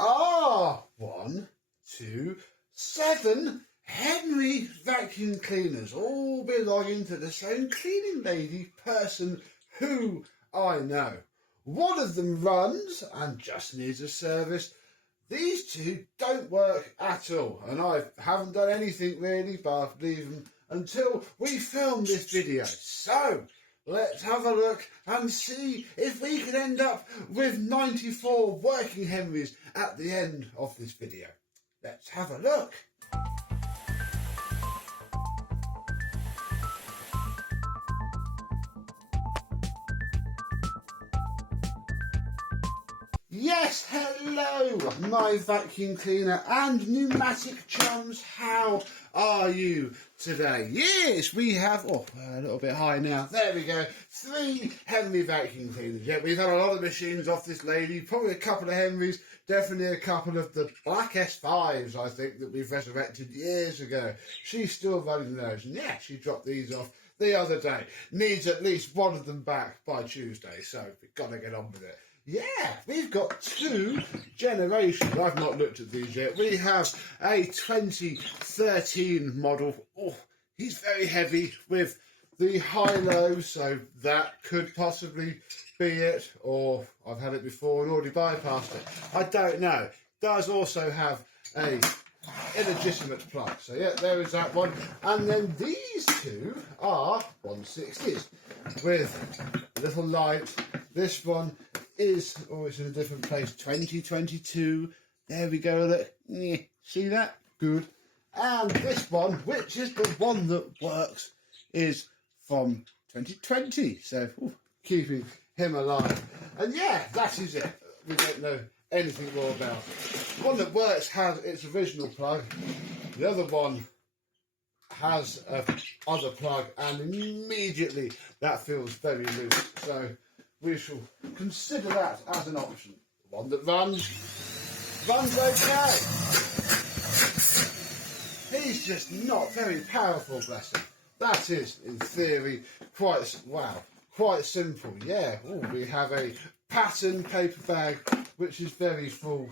are 1, 2, 7 Henry vacuum cleaners, all belonging to the same cleaning lady person who I know. One of them runs and just needs a service. These two don't work at all, and I haven't done anything really but leave them until we film this video. So let's have a look and see if we can end up with 94 working Henrys at the end of this video. Let's have a look. Yes, hello, my vacuum cleaner and pneumatic chums. How are you today? Yes, we have, a little bit high now. There we go. 3 Henry vacuum cleaners. Yeah, we've had a lot of machines off this lady, probably a couple of Henrys, definitely a couple of the black S5s, I think, that we've resurrected years ago. She's still running those, and yeah, she dropped these off the other day. Needs at least one of them back by Tuesday, so we've got to get on with it. Yeah, we've got 2 generations. I've not looked at these yet. We have a 2013 model. Oh, he's very heavy with the high-low, so that could possibly be it. Or I've had it before and already bypassed it. I don't know. Does also have a illegitimate plug. So yeah, there is that one. And then these 2 are 160s with a little light. This one is, it's in a different place, 2022. There we go, look. Yeah, see that? Good. And this one, which is the one that works, is from 2020. So, keeping him alive. And yeah, that is it. We don't know anything more about it. The one that works has its original plug. The other one has a other plug, and immediately that feels very loose. So we shall consider that as an option. The one that runs okay. He's just not very powerful, bless him. That is, in theory, quite simple. Yeah, we have a pattern paper bag, which is very full,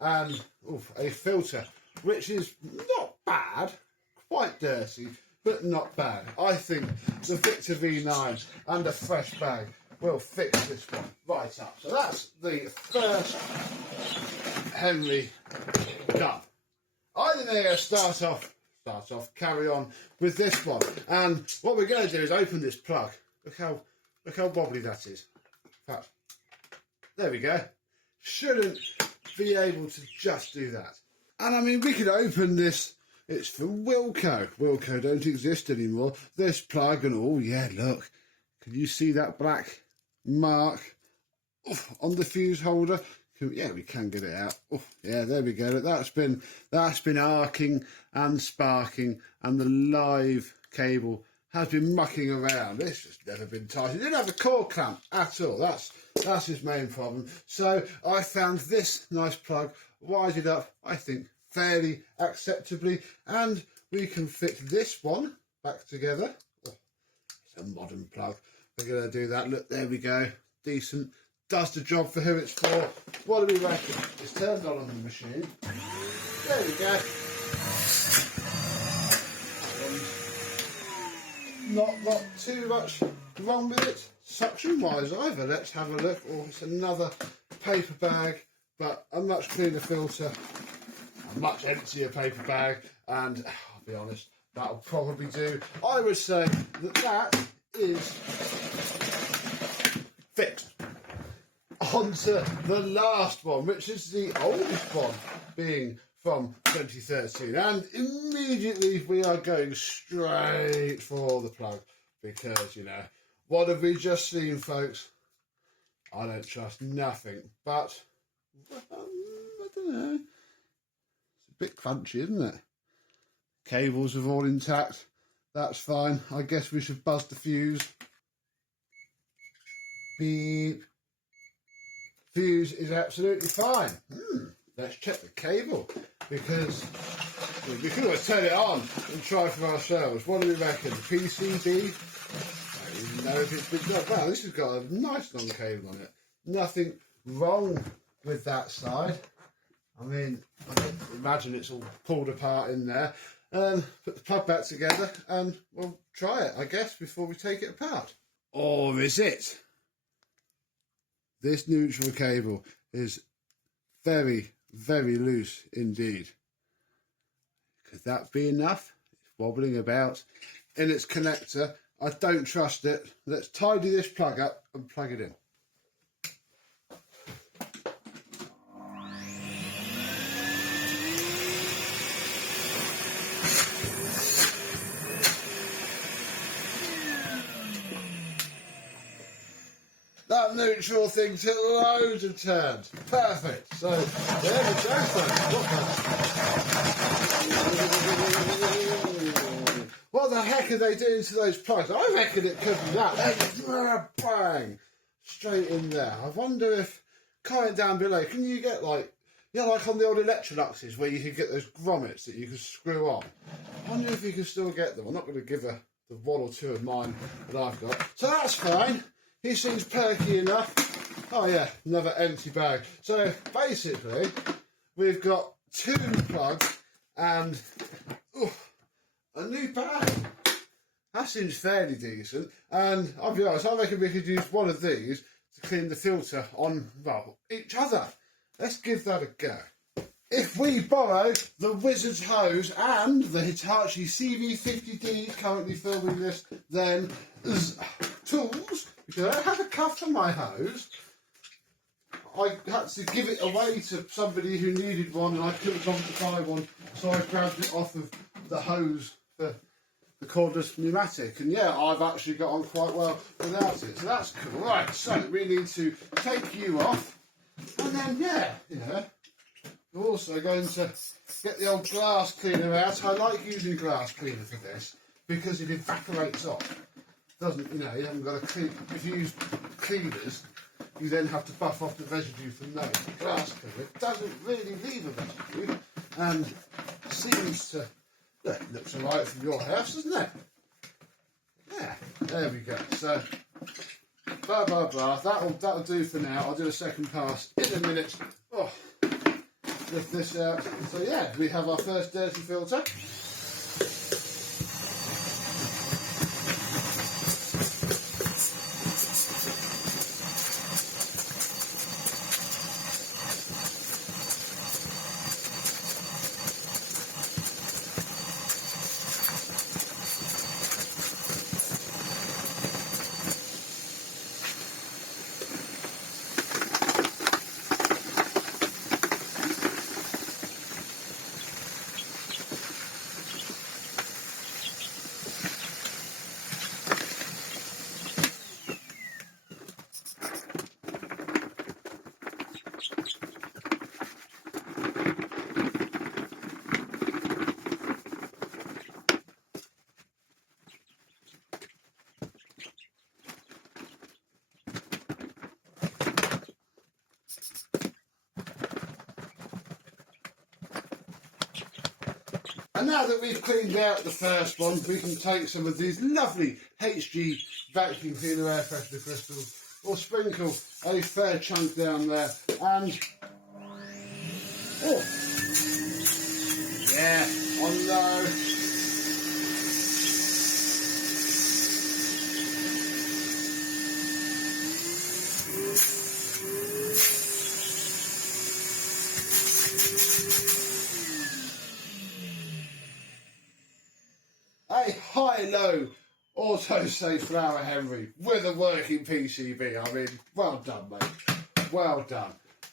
and a filter, which is not bad, quite dirty, but not bad. I think the Victor V9 and a fresh bag will fix this one right up. So that's the first Henry done. I think they're going to carry on with this one. And what we're going to do is open this plug. Look how wobbly that is. In fact, there we go. Shouldn't be able to just do that. And I mean, we could open this. It's from Wilko. Wilko don't exist anymore. This plug and oh yeah, look. Can you see that black mark on the fuse holder? Yeah, we can get it out. Yeah, there we go. That's been arcing and sparking, and the live cable has been mucking around. This has never been tight. It didn't have a core clamp at all. That's his main problem. So I found this nice plug, wired it up, I think, fairly acceptably, and we can fit this one back together. It's a modern plug. We're going to do that. Look, there we go. Decent. Does the job for who it's for. What do we reckon? It's turned on the machine. There we go. Not too much wrong with it, suction-wise either. Let's have a look. It's another paper bag, but a much cleaner filter, a much emptier paper bag, and I'll be honest, that'll probably do. I would say that is fixed. Onto the last one, which is the oldest one, being from 2013, and immediately we are going straight for the plug because, what have we just seen, folks? I don't trust nothing, but I don't know, it's a bit crunchy, isn't it? Cables are all intact, that's fine. I guess we should buzz the fuse. Beep. Fuse is absolutely fine. Let's check the cable, because we can always turn it on and try for ourselves. What do we reckon? PCB? I don't even know if it's been done. Wow, this has got a nice long cable on it. Nothing wrong with that side. I mean, I can imagine it's all pulled apart in there. Put the plug back together and we'll try it, I guess, before we take it apart. Or is it? This neutral cable is very, very loose indeed. Could that be enough? It's wobbling about in its connector. I don't trust it. Let's tidy this plug up and plug it in. That neutral thing took loads of turns. Perfect. So there we go, folks. What the heck are they doing to those plugs? I reckon it could be that. Bang! Straight in there. I wonder if, comment down below, can you get like, you know, like on the old Electroluxes where you could get those grommets that you could screw on. I wonder if you can still get them. I'm not going to give the one or two of mine that I've got. So that's fine. He seems perky enough. Oh yeah, another empty bag. So basically, we've got 2 plugs and a new bag. That seems fairly decent. And I'll be honest, I reckon we could use one of these to clean the filter on, well, each other. Let's give that a go. If we borrow the Wizard's hose and the Hitachi CV50D currently filming this, then tools, because I don't have a cuff on my hose. I had to give it away to somebody who needed one and I couldn't bother to buy one, so I grabbed it off of the hose for the cordless pneumatic. And yeah, I've actually got on quite well without it, so that's cool. Right, so we need to take you off, and then yeah, you know, we're also going to get the old glass cleaner out. I like using glass cleaner for this because it evaporates off. Doesn't, you know, you haven't got to clean. If you use cleaners, you then have to buff off the residue from those. Glass cleaner doesn't really leave a residue and seems to, look, it looks alright from your house, doesn't it? Yeah, there we go. So, blah blah blah. That'll do for now. I'll do a second pass in a minute. Oh, lift this out. So yeah, we have our first dirty filter. And now that we've cleaned out the first one, we can take some of these lovely HG vacuum cleaner air freshener crystals, or sprinkle a fair chunk down there, and oh, yeah, on low. A high-low auto-save flower Henry with a working PCB. I mean, well done, mate. Well done.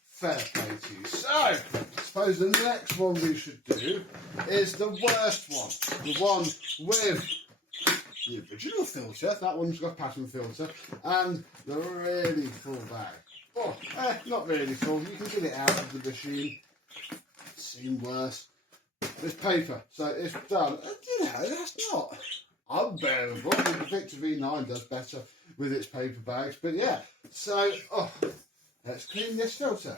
Fair play to you. So, I suppose the next one we should do is the worst one. The one with the original filter. That one's got a pattern filter. And the really full bag. Oh, not really full. You can get it out of the machine. It's seen worse. It's paper, so it's done. You know, that's not unbearable. The Victor V9 does better with its paper bags, but yeah. So, let's clean this filter.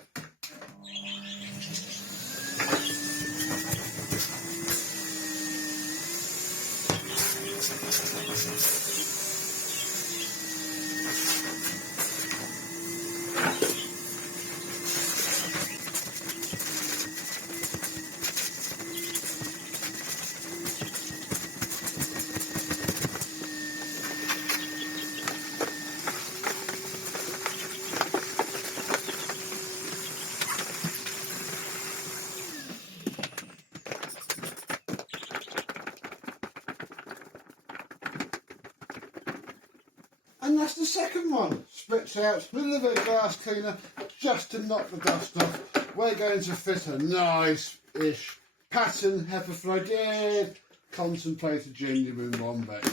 that's the second one. Spritz out with a little bit of glass cleaner just to knock the dust off. We're going to fit a nice-ish pattern Hepafrodid contemplated genuine one, but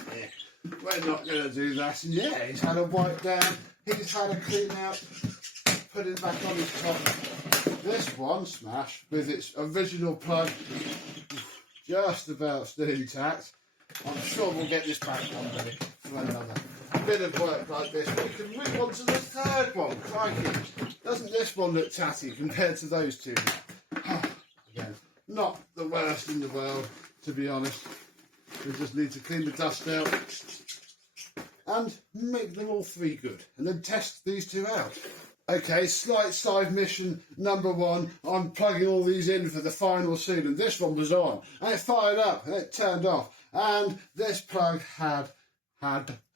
we're not going to do that. And yeah, he's had a wipe down, he's had a clean out, put it back on his top. This one, smash, with its original plug, just about still intact. I'm sure we'll get this back one day for another bit of work like this. We can move on to the third one. Crikey, doesn't this one look tatty compared to those two? Again, not the worst in the world, to be honest. We just need to clean the dust out and make them all three good, and then test these two out. Okay, slight side mission number one. I'm plugging all these in for the final soon, and this one was on, and it fired up, and it turned off, and this plug had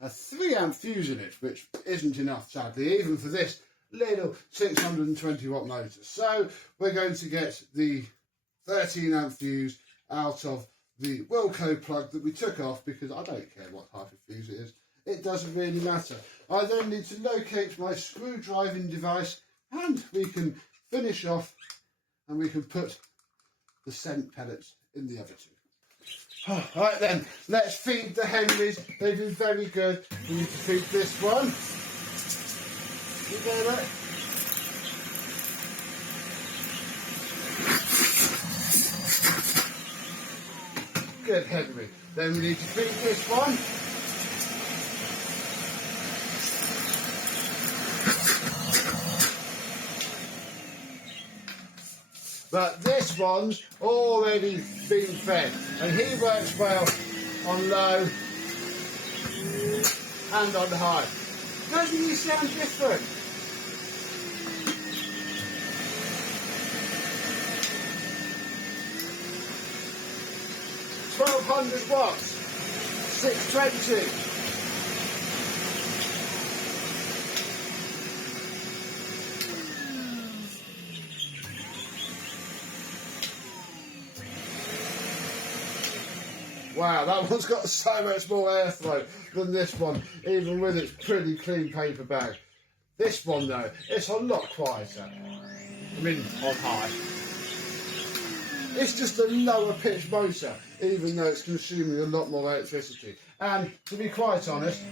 a 3 amp fuse in it, which isn't enough, sadly, even for this little 620 watt motor. So we're going to get the 13 amp fuse out of the Wilco plug that we took off, because I don't care what type of fuse it is. It doesn't really matter. I then need to locate my screwdriving device, and we can finish off, and we can put the scent pellets in the other two. Right then, let's feed the Henrys. They've been very good. We need to feed this one. You get it? Good, Henry. Then we need to feed this one. But this one's already been fed, and he works well on low and on high. Doesn't he sound different? £1,200 watts, 620. Wow, that one's got so much more airflow than this one, even with its pretty clean paper bag. This one, though, it's a lot quieter. I mean, on high. It's just a lower pitch motor, even though it's consuming a lot more electricity. And to be quite honest,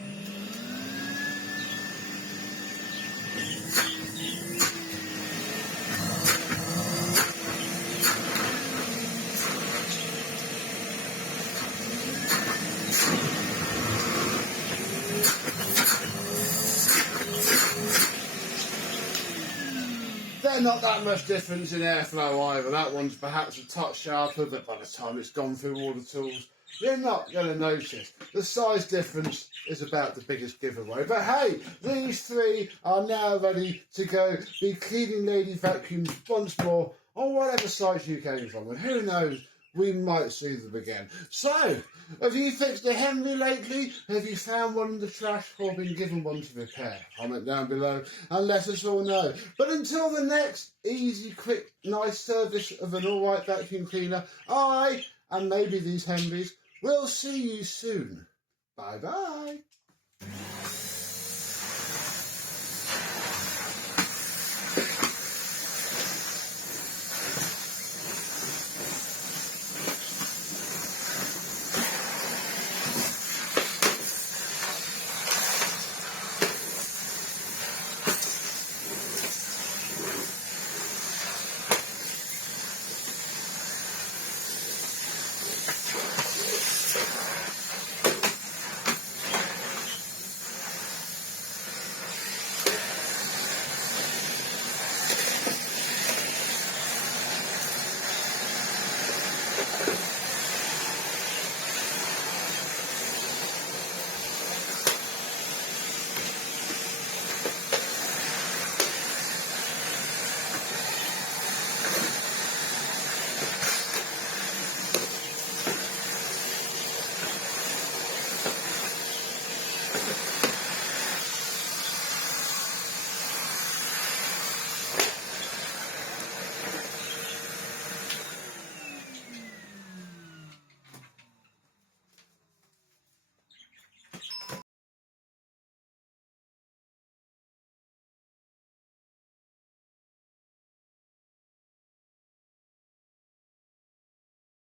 they're not that much difference in airflow either. That one's perhaps a touch sharper, but by the time it's gone through all the tools, you're not going to notice. The size difference is about the biggest giveaway. But hey, these three are now ready to go be cleaning lady vacuums once more on whatever site you came from. And who knows, we might see them again. So, have you fixed a Henry lately? Have you found one in the trash or been given one to repair? Comment down below and let us all know. But until the next easy, quick, nice service of an alright vacuum cleaner, I, and maybe these Henrys, will see you soon. Bye bye.